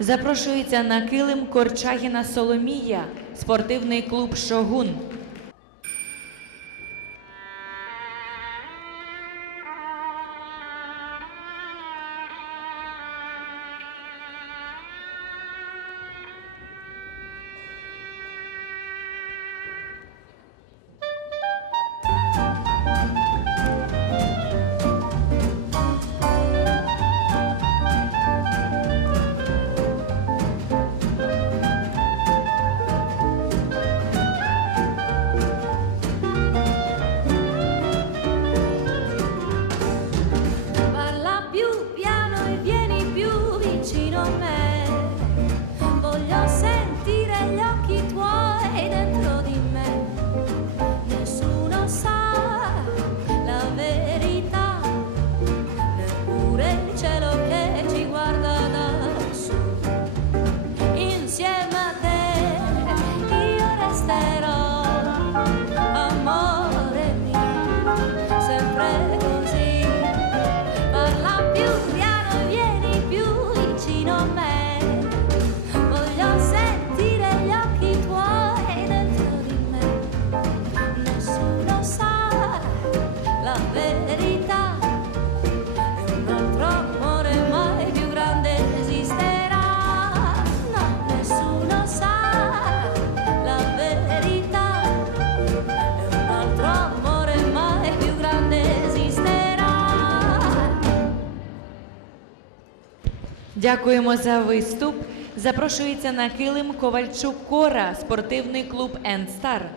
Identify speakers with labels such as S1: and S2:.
S1: Запрошується на килим Корчагіна Соломія, спортивний клуб Шогун.
S2: man.
S1: Дякуємо за виступ. Запрошується на килим Ковальчук Кора, спортивний клуб «Енстар».